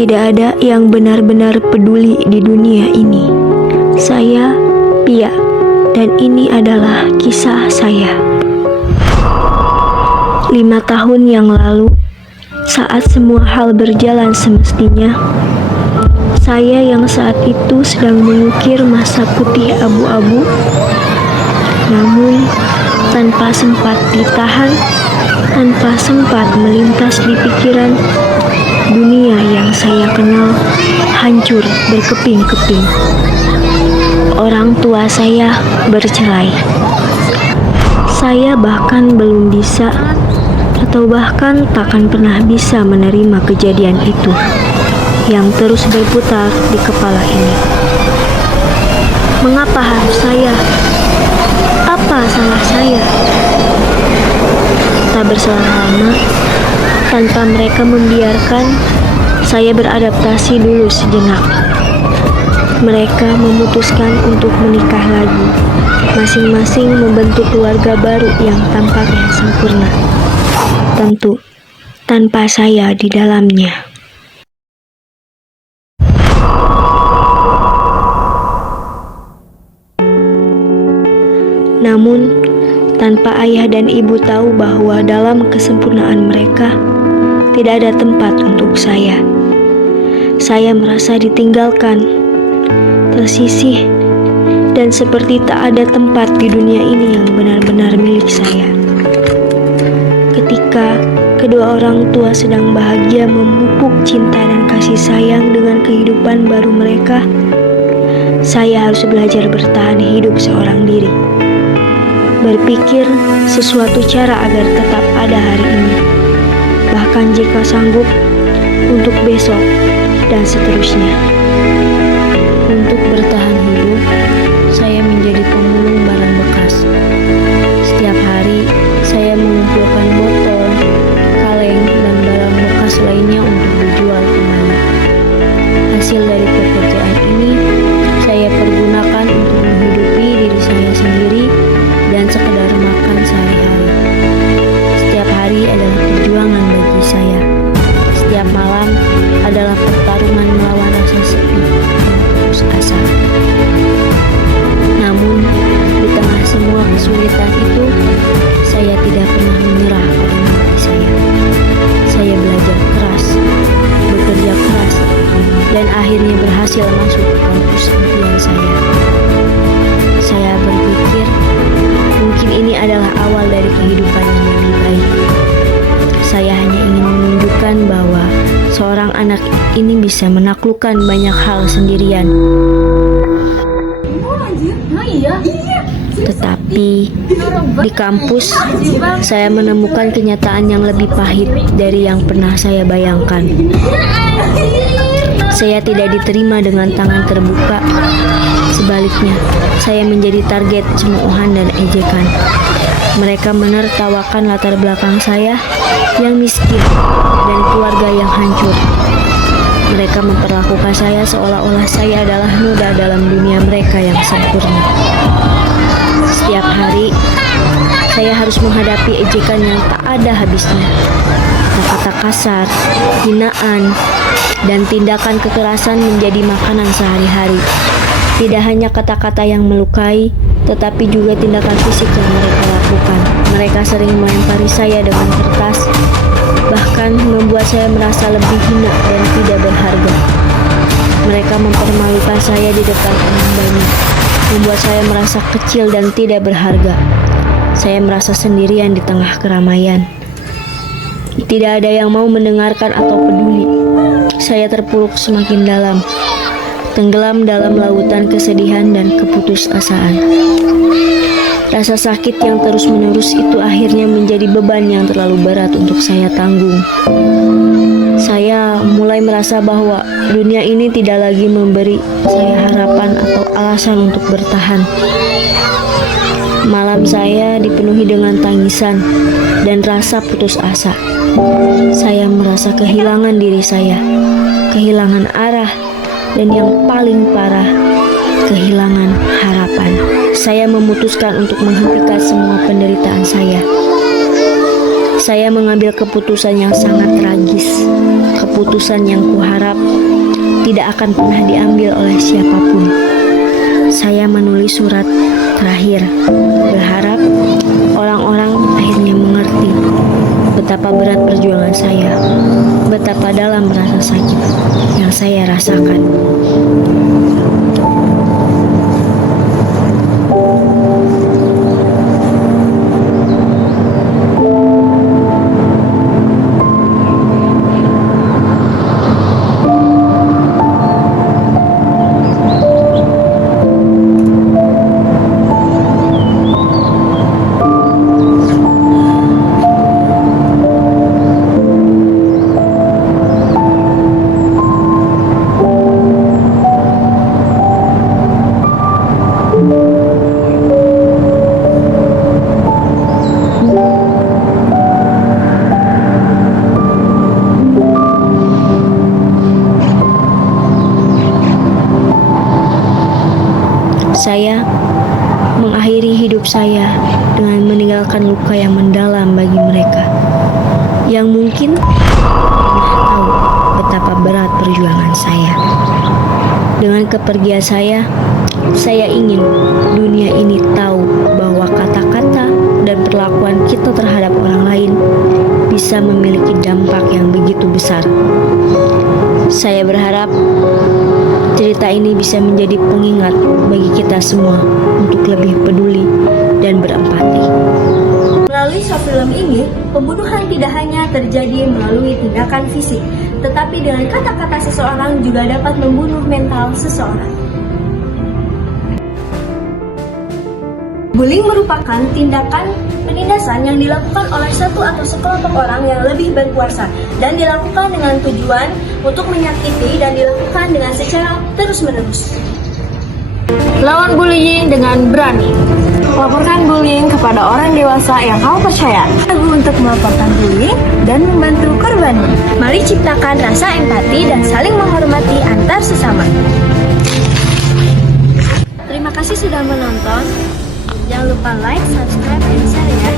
Tidak ada yang benar-benar peduli di dunia ini. Saya Pia, dan ini adalah kisah saya. 5 tahun yang lalu, saat semua hal berjalan semestinya, saya yang saat itu sedang mengukir masa putih abu-abu, namun tanpa sempat ditahan, tanpa sempat melintas di pikiran, dunia yang saya kenal hancur berkeping-keping. Orang tua saya bercerai. Saya bahkan belum bisa, atau bahkan takkan pernah bisa menerima kejadian itu yang terus berputar di kepala ini. Mengapa harus saya? Apa salah saya? Tak berselang lama, tanpa mereka membiarkan, saya beradaptasi dulu sejenak. Mereka memutuskan untuk menikah lagi, masing-masing membentuk keluarga baru yang tampaknya sempurna. Tentu, tanpa saya di dalamnya. Namun, tanpa ayah dan ibu tahu bahwa dalam kesempurnaan mereka, tidak ada tempat untuk saya. Saya merasa ditinggalkan, tersisih, dan seperti tak ada tempat di dunia ini yang benar-benar milik saya. Ketika kedua orang tua sedang bahagia memupuk cinta dan kasih sayang dengan kehidupan baru mereka, saya harus belajar bertahan hidup seorang diri. Berpikir sesuatu cara agar tetap ada hari ini, bahkan jika sanggup untuk besok dan seterusnya. Untuk bertahan hidup, saya menjadi pemulung barang bekas. Setiap hari, saya mengumpulkan botol, kaleng, dan barang bekas lainnya untuk dijual kembali. Hasil dari pekerjaan ini, saya pergunakan untuk menghidupi diri saya sendiri dan sekedar makan sehari-hari. Setiap hari adalah perjuangan bagi saya. Setiap malam adalah pertarungan melawan rasa sepi dan putus asa. Namun, di tengah semua kesulitan itu, saya tidak pernah menyerah pada mimpi saya. Saya belajar keras, bekerja keras, dan akhirnya berhasil masuk ke kampus impian saya. Saya berpikir, mungkin ini adalah awal dari kehidupan yang lebih baik. Saya hanya ingin menunjukkan bahwa seorang anak ini bisa menaklukkan banyak hal sendirian. Tetapi di kampus, saya menemukan kenyataan yang lebih pahit dari yang pernah saya bayangkan. Saya tidak diterima dengan tangan terbuka. Sebaliknya, saya menjadi target cemoohan dan ejekan. Mereka menertawakan latar belakang saya yang miskin dan keluarga yang hancur. Mereka memperlakukan saya seolah-olah saya adalah noda dalam dunia mereka yang sempurna. Setiap hari, saya harus menghadapi ejekan yang tak ada habisnya. Kata-kata kasar, hinaan, dan tindakan kekerasan menjadi makanan sehari-hari. Tidak hanya kata-kata yang melukai, tetapi juga tindakan fisik yang mereka lakukan. Mereka sering melempari saya dengan kertas, bahkan membuat saya merasa lebih hina dan tidak berharga. Mereka mempermalukan saya di depan orang banyak, membuat saya merasa kecil dan tidak berharga. Saya merasa sendirian di tengah keramaian. Tidak ada yang mau mendengarkan atau peduli. Saya terpuruk semakin dalam, tenggelam dalam lautan kesedihan dan keputusasaan. Rasa sakit yang terus-menerus itu akhirnya menjadi beban yang terlalu berat untuk saya tanggung. Saya mulai merasa bahwa dunia ini tidak lagi memberi saya harapan atau alasan untuk bertahan. Malam saya dipenuhi dengan tangisan dan rasa putus asa. Saya merasa kehilangan diri saya, kehilangan arah, dan yang paling parah, kehilangan harapan. Saya memutuskan untuk menghentikan semua penderitaan saya. Saya mengambil keputusan yang sangat tragis, keputusan yang kuharap tidak akan pernah diambil oleh siapapun. Saya menulis surat terakhir, berharap orang-orang akhirnya mengerti betapa berat perjuangan saya, betapa dalam rasa sakit yang saya rasakan. Saya mengakhiri hidup saya dengan meninggalkan luka yang mendalam bagi mereka yang mungkin pernah tahu betapa berat perjuangan saya. Dengan kepergian saya ingin dunia ini tahu bahwa kata-kata dan perlakuan kita terhadap orang lain bisa memiliki dampak yang begitu besar. Saya berharap cerita ini bisa menjadi pengingat bagi kita semua untuk lebih peduli dan berempati. Melalui short film ini, pembunuhan tidak hanya terjadi melalui tindakan fisik, tetapi dengan kata-kata seseorang juga dapat membunuh mental seseorang. Bullying merupakan tindakan penindasan yang dilakukan oleh satu atau sekelompok orang yang lebih berkuasa dan dilakukan dengan tujuan untuk menyakiti dan dilakukan dengan secara terus-menerus. Lawan bullying dengan berani. Laporkan bullying kepada orang dewasa yang kamu percaya. Ragu untuk melaporkan bullying dan membantu korbannya. Mari ciptakan rasa empati dan saling menghormati antar sesama. Terima kasih sudah menonton. Jangan lupa like, subscribe, dan share ya.